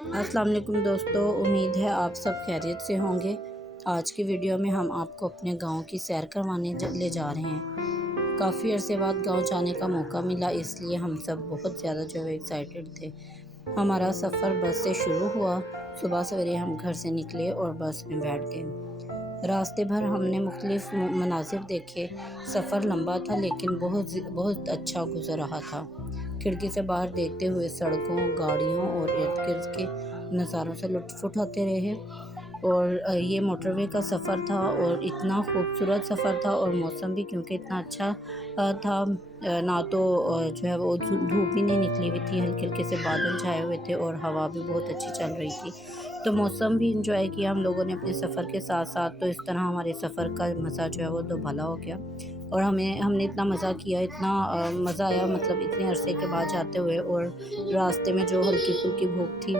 अस्सलाम वालेकुम दोस्तों, उम्मीद है आप सब खैरियत से होंगे। आज की वीडियो में हम आपको अपने गांव की सैर करवाने ले जा रहे हैं। काफ़ी अरसे बाद गांव जाने का मौका मिला, इसलिए हम सब बहुत ज़्यादा जो है एक्साइटेड थे। हमारा सफ़र बस से शुरू हुआ। सुबह सवेरे हम घर से निकले और बस में बैठ गए। रास्ते भर हमने मुख्तलिफ मनाजिर देखे। सफ़र लंबा था लेकिन बहुत बहुत अच्छा गुजर रहा था। खिड़की से बाहर देखते हुए सड़कों, गाड़ियों और इर्द गिर्द के नज़ारों से लुत्फ़ उठाते रहे। और ये मोटरवे का सफ़र था और इतना खूबसूरत सफ़र था, और मौसम भी क्योंकि इतना अच्छा था। ना तो जो है वो धूप भी नहीं निकली हुई थी, हल्के हल्के से बादल छाए हुए थे और हवा भी बहुत अच्छी चल रही थी। तो मौसम भी इंजॉय किया हम लोगों ने अपने सफ़र के साथ साथ। तो इस तरह हमारे सफ़र का मज़ा जो है वो दोबाला हो गया। और हमने इतना मज़ा किया, इतना मज़ा आया, मतलब इतने अरसे के बाद जाते हुए। और रास्ते में जो हल्की फुल्की भूख थी,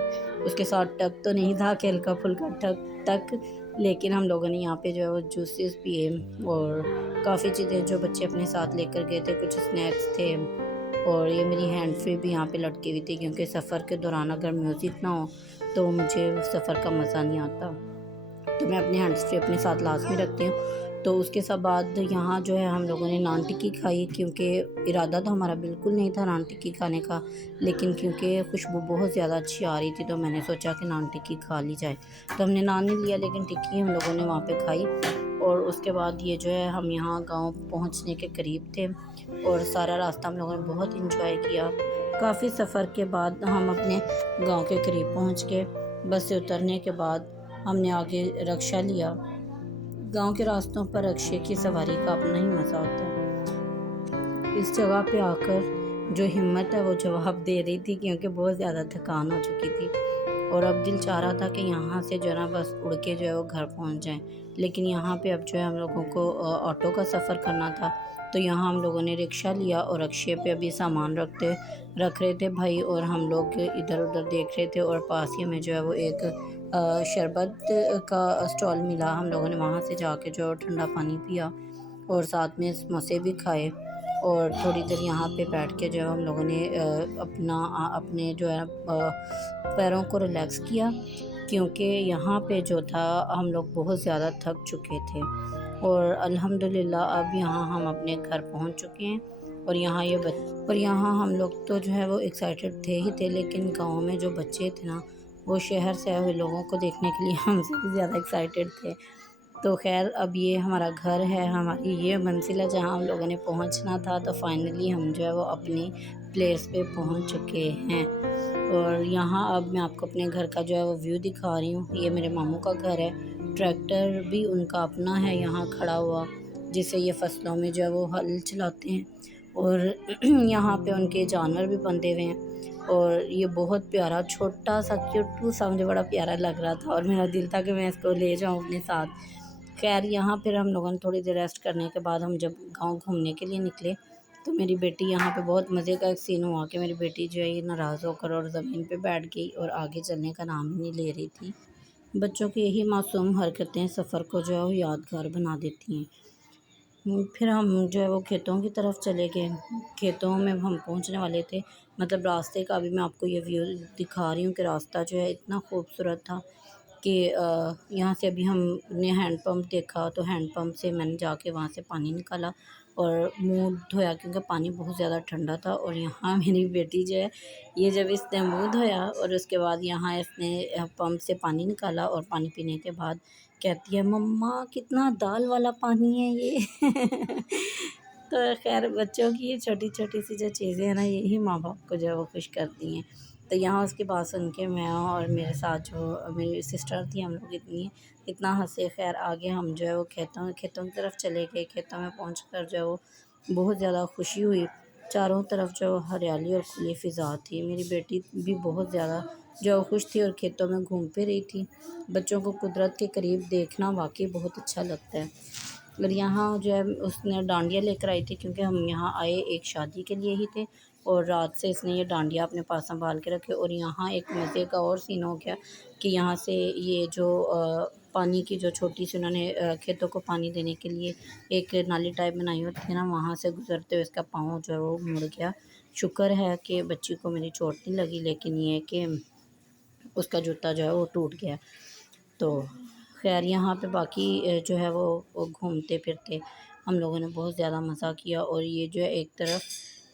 उसके साथ टक तो नहीं था कि हल्का फुल्का टक तक, लेकिन हम लोगों ने यहाँ पे जो है वो जूसेस पिए और काफ़ी चीज़ें जो बच्चे अपने साथ लेकर गए थे, कुछ स्नैक्स थे। और ये मेरी हैंड फ्री भी यहाँ पे लटकी हुई थी, क्योंकि सफ़र के दौरान अगर म्यूज़िक ना हो तो मुझे सफ़र का मज़ा नहीं आता। तो मैं अपने हैंड्स फ्री अपने साथ लाजमी रखती हूँ। तो उसके सब बाद यहाँ जो है हम लोगों ने नान टिक्की खाई, क्योंकि इरादा तो हमारा बिल्कुल नहीं था नान टिक्की खाने का, लेकिन क्योंकि खुशबू बहुत ज़्यादा अच्छी आ रही थी तो मैंने सोचा कि नान टिक्की खा ली जाए। तो हमने नान नहीं लिया, लेकिन टिक्की हम लोगों ने वहाँ पे खाई। और उसके बाद ये जो है हम यहाँ गांव पहुँचने के करीब थे और सारा रास्ता हम लोगों ने बहुत इंजॉय किया। काफ़ी सफ़र के बाद हम अपने गांव के करीब पहुँच गए। बस से उतरने के बाद हमने आगे रक्शा लिया। गांव के रास्तों पर रक्शे की सवारी का अपना ही मज़ा होता है। इस जगह पे आकर जो हिम्मत है वो जवाब दे रही थी, क्योंकि बहुत ज़्यादा थकान हो चुकी थी। और अब दिल चाह रहा था कि यहाँ से जो है ना बस उड़ के जो है वो घर पहुँच जाएं। लेकिन यहाँ पे अब जो है हम लोगों को ऑटो का सफ़र करना था। तो यहाँ हम लोगों ने रिक्शा लिया और रिक्शे पे अभी सामान रख रहे थे भाई, और हम लोग इधर उधर देख रहे थे। और पास ही में जो है वो एक शरबत का स्टॉल मिला। हम लोगों ने वहाँ से जाके जो ठंडा पानी पिया और साथ में समोसे भी खाए। और थोड़ी देर यहाँ पे बैठ के जो है हम लोगों ने अपने जो है पैरों को रिलैक्स किया, क्योंकि यहाँ पे जो था हम लोग बहुत ज़्यादा थक चुके थे। और अल्हम्दुलिल्लाह अब यहाँ हम अपने घर पहुँच चुके हैं। और यहाँ हम लोग तो जो है वो एक्साइटेड थे ही थे, लेकिन गांव में जो बच्चे थे ना, वो शहर से आए हुए लोगों को देखने के लिए हमसे भी ज़्यादा एक्साइटेड थे। तो खैर अब ये हमारा घर है, हमारी ये मंजिल है जहाँ हम लोगों ने पहुँचना था। तो फाइनली हम जो है वो अपनी प्लेस पे पहुँच चुके हैं। और यहाँ अब मैं आपको अपने घर का जो है वो व्यू दिखा रही हूँ। ये मेरे मामू का घर है। ट्रैक्टर भी उनका अपना है यहाँ खड़ा हुआ, जिससे ये फसलों में जो है वो हल चलाते हैं। और यहाँ पे उनके जानवर भी बंधे हुए हैं। और ये बहुत प्यारा छोटा सा क्यूटू सा मुझे बड़ा प्यारा लग रहा था, और मेरा दिल था कि मैं इसको ले जाऊँ अपने साथ। खैर यहाँ फिर हम लोगों ने थोड़ी देर रेस्ट करने के बाद हम जब गांव घूमने के लिए निकले, तो मेरी बेटी यहाँ पे बहुत मज़े का एक सीन हुआ कि मेरी बेटी जो है ये नाराज़ होकर और ज़मीन पे बैठ गई और आगे चलने का नाम ही नहीं ले रही थी। बच्चों की यही मासूम हरकतें सफ़र को जो है वो यादगार बना देती हैं। फिर हम जो है वो खेतों की तरफ चले गए। खेतों में हम पहुंचने वाले थे, मतलब रास्ते का अभी मैं आपको ये व्यू दिखा रही हूँ कि रास्ता जो है इतना खूबसूरत था कि यहाँ से अभी हमने हैंडपम्प देखा, तो हैंडपम्प से मैंने जाके वहाँ से पानी निकाला और मुंह धोया, क्योंकि पानी बहुत ज़्यादा ठंडा था। और यहाँ मेरी बेटी जो है, ये जब इसने मुंह धोया और उसके बाद यहाँ इसने पंप से पानी निकाला, और पानी पीने के बाद कहती है, मम्मा कितना दाल वाला पानी है ये। तो खैर बच्चों की ये छोटी छोटी सी जो चीज़ें हैं ना, यही माँ बाप को जो है वो खुश करती हैं। तो यहाँ उसकी बात सुन के मैं और मेरे साथ जो मेरी सिस्टर थी, हम लोग इतना हंसे। खैर आगे हम जो है वो खेतों खेतों की तरफ चले गए। खेतों में पहुँचकर जो है वो बहुत ज़्यादा खुशी हुई। चारों तरफ जो हरियाली और खुली फ़िज़ा थी। मेरी बेटी भी बहुत ज़्यादा जो खुश थी और खेतों में घूम फिर रही थी। बच्चों को कुदरत के करीब देखना वाकई बहुत अच्छा लगता है। और यहाँ जो है उसने डांडिया लेकर आई थी, क्योंकि हम यहाँ आए एक शादी के लिए ही थे, और रात से इसने ये डांडिया अपने पास संभाल के रखे। और यहाँ एक मज़े का और सीन हो गया कि यहाँ से ये जो पानी की जो छोटी सी उन्होंने खेतों को पानी देने के लिए एक नाली टाइप बनाई होती है ना, वहाँ से गुजरते हुए इसका पाँव जो है वो मुड़ गया। शुक्र है कि बच्ची को मेरी चोट नहीं लगी, लेकिन ये है कि उसका जूता जो है वो टूट गया। तो खैर यहाँ पे बाकी जो है वो घूमते फिरते हम लोगों ने बहुत ज़्यादा मज़ा किया। और ये जो है एक तरफ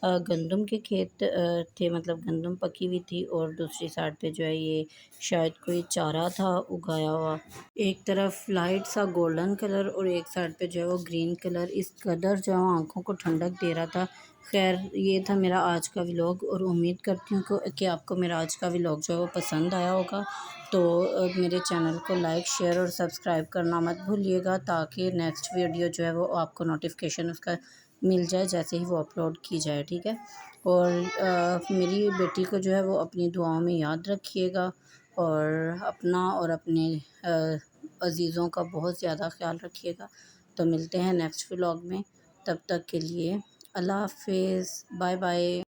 गंदम के खेत थे, मतलब गंदम पकी हुई थी, और दूसरी साइड पे जो है ये शायद कोई चारा था उगाया हुआ। एक तरफ लाइट सा गोल्डन कलर और एक साइड पे जो है वो ग्रीन कलर, इस कदर जो है आँखों को ठंडक दे रहा था। खैर ये था मेरा आज का व्लॉग, और उम्मीद करती हूँ कि आपको मेरा आज का व्लॉग जो है वो पसंद आया होगा। तो मेरे चैनल को लाइक शेयर और सब्सक्राइब करना मत भूलिएगा, ताकि नेक्स्ट वीडियो जो है वो आपको नोटिफिकेशन उसका मिल जाए जैसे ही वो अपलोड की जाए, ठीक है। और मेरी बेटी को जो है वो अपनी दुआओं में याद रखिएगा, और अपना और अपने अज़ीज़ों का बहुत ज़्यादा ख्याल रखिएगा। तो मिलते हैं नेक्स्ट व्लॉग में, तब तक के लिए अल्लाह हाफ़िज़, बाय बाय।